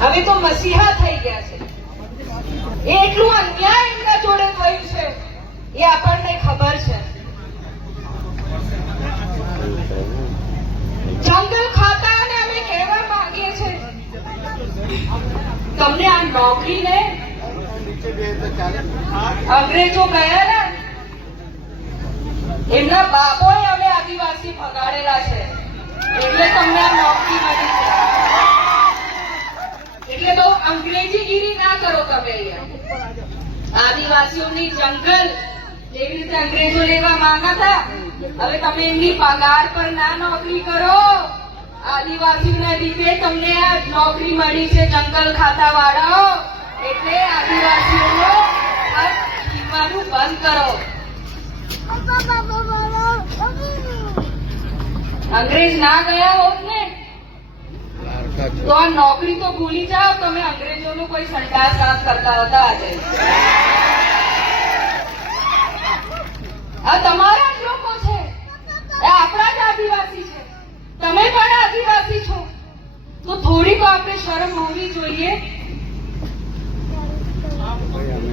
હવે તો મસીહા થઈ ગયા છે. એટલું અન્યાય એમના જોડે થયું છે એ આપણને ખબર છે. જંગલ ખાતાને અમે કહેવા માંગીએ છીએ, તમને આ નોકરીને અંગ્રેજો ગયા ને, એમના બાપોએ અમે આદિવાસી ભગાડેલા છે એટલે તમને આ નોકરી મળી છે. એટલે બહુ અંગ્રેજીગીરી ના કરો તમે. અહીંયા આદિવાસીઓની જંગલ જેવી રીતે અંગ્રેજો લેવા માંગા હતા, હવે તમે એમની પગાર પર ના નોકરી કરો. આદિવાસીઓના લીધે તમને આ નોકરી મળી છે જંગલ ખાતા વાળાઓ, એટલે આદિવાસીઓનો આ જીવવાનું બંધ કરો. અંગ્રેજ ના ગયા હોત ને તો આ નોકરી તો ભૂલી જાઓ. તમે અંગ્રેજોનું કોઈ સંડાસ સાફ કરતા હતા. આજે આ તમારા જ લોકો છે, આપણા જ આદિવાસી છે. તમે પણ આદિવાસી છો તો થોડીક આપણે શરમ હોવી જોઈએ.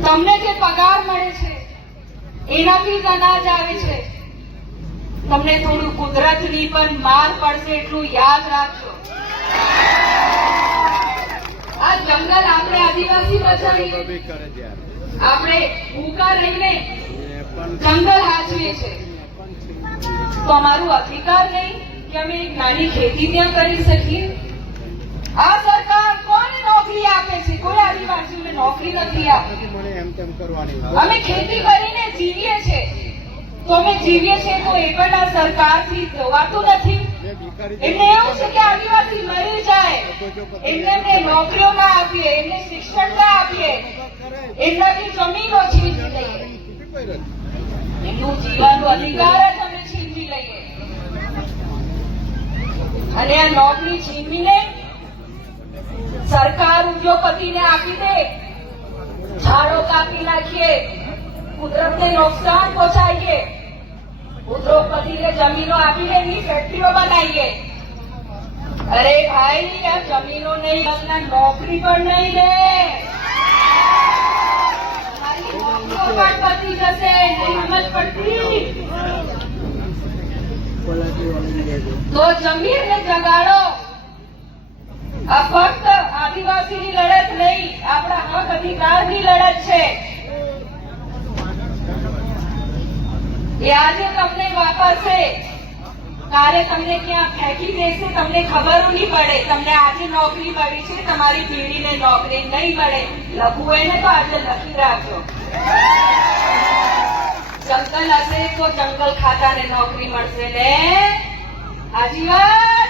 તમને જે પગાર મળે છે એનાથી જ અનાજ આવે છે. તમને થોડું કુદરતની પણ માર પડશે એટલું યાદ રાખજો. આ જંગલ આપણે આદિવાસી બચાવીએ, આપણે ભૂખા રહીને જંગલ હાચવીએ છે તો અમારું અધિકાર નહીં કે અમે એક નાની ખેતી ત્યાં કરી શકીએ? આ સરકાર કોને નોકરી આપે છે? કોઈ આદિવાસીઓને નોકરી નથી આપતી. અમે ખેતી કરીને જીવીએ છીએ તો અમે જીવીએ છીએ તો એ પણ આ સરકારથી જોવાતું નથી. એમને એવું છે કે આદિવાસી મરી જાય, એમને નોકરીઓ ના આપીએ, એમને શિક્ષણ ના આપીએ, એમનાથી જમીનો છીનવી લઈએ, એમનું જીવવાનો અધિકાર જ અમે છીનવી લઈએ. અને આ નોકરી છીનવીને સરકાર ઉદ્યોગપતિને આપી દે, ઝાડો કાપી નાખીએ, કુદરતને નુકસાન પહોંચાડીએ, ઉદ્યોગપતિને જમીનો આપીને એની ફેક્ટરીઓ બનાવીએ. અરે ભાઈ, આ જમીનો નહીં, નોકરી પણ નહીં દે. નોકરીઓ પણ પતી જશે, નહીં સમજ પડતી તો જમીનને જગાડો. આ ફક્ત આદિવાસીની લડત નહીં, આપણા હક અધિકારની લડત છે. એ આજે તમને વાપરશે, કાલે તમને ક્યાં ફેંકી દેશે તમને ખબર નહીં પડે. તમને આજે નોકરી મળી છે, તમારી પેઢીને નોકરી નહીં મળે. લખવું હોય ને તો આજે લખી રાખજો. જંગલ હશે તો જંગલ ખાતાને નોકરી મળશે ને આજીવન.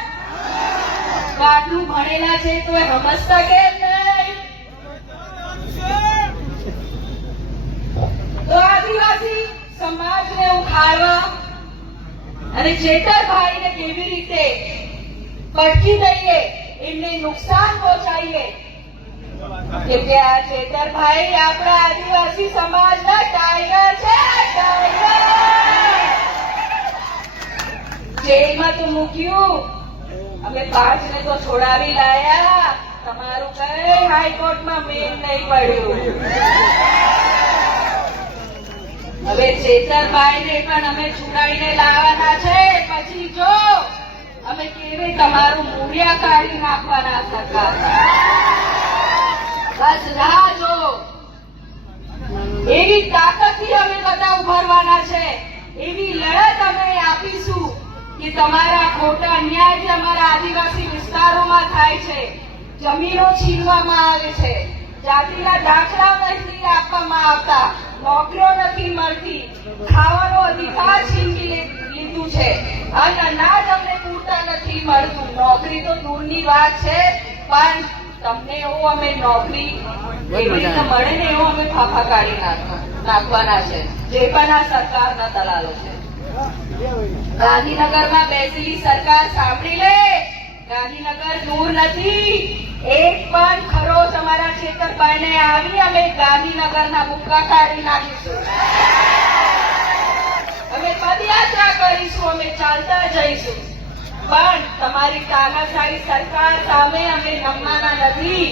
આટલું ભણેલા છે તો એ સમજતા કેમ નહીં? તો આદિવાસી સમાજને ઉખાડવા અને ચેતરભાઈને કેવી રીતે પડકી દઈએ, એમને નુકસાન પહોંચાડીએ. કેમ કે આ ચેતરભાઈ આપણા આદિવાસી સમાજના ટાઈગર છે. જેલમાં તો મૂક્યું, અમે 5 ને તો છોડાવી લાયા, તમારું કઈ હાઈકોર્ટમાં મેલ નહીં પડ્યું. હવે ચેતરભાઈને પણ અમે છોડાવીને લાવવાના છે. પછી જો અમે કેવી તમારું મૂળિયા કાઢી નાખવાના સરકાર. બસ રાહ જો. એવી તાકાતથી અમે બધા ઉભરવાના છે, એવી લડત અમે આપીશું કે તમારા ખોટા અન્યાય જે અમારા આદિવાસી વિસ્તારોમાં થાય છે, જમીનો છીનવામાં આવે છે, જાતિના દાખલા નથી આપવામાં આવતા, નોકરીઓ નથી મળતી, ખાવાનો અધિકાર છીનવી લીધું છે, અનાજ અમને પૂરતા નથી મળતું. નોકરી તો દૂરની વાત છે, પણ તમને એવું અમે નોકરી એવી રીતે મળે ને એવું અમે ફાફા કાઢી નાખવાના છે, જે પણ આ સરકારના દલાલો છે. ગાંધીનગરમાં બેસેલી સરકાર સાંભળી લે, ગાંધીનગર દૂર નથી. એક પણ ખરો તમારા ચેતરભાઈને આવી અમે ગાંધીનગરના મુક્કા કાઢી નાખીશું. અમે પદયાત્રા કરીશું, અમે ચાલતા જઈશું, પણ તમારી તાનાશાહી સરકાર સામે અમે નમવાના નથી.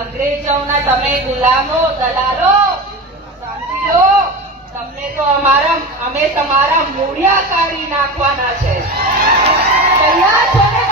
અંગ્રેજોના તમે ગુલામો, દલાલો, સમજી લો, તમને તો અમે તમારા મૂળિયા કાઢી નાખવાના છે. તૈયાર છો ને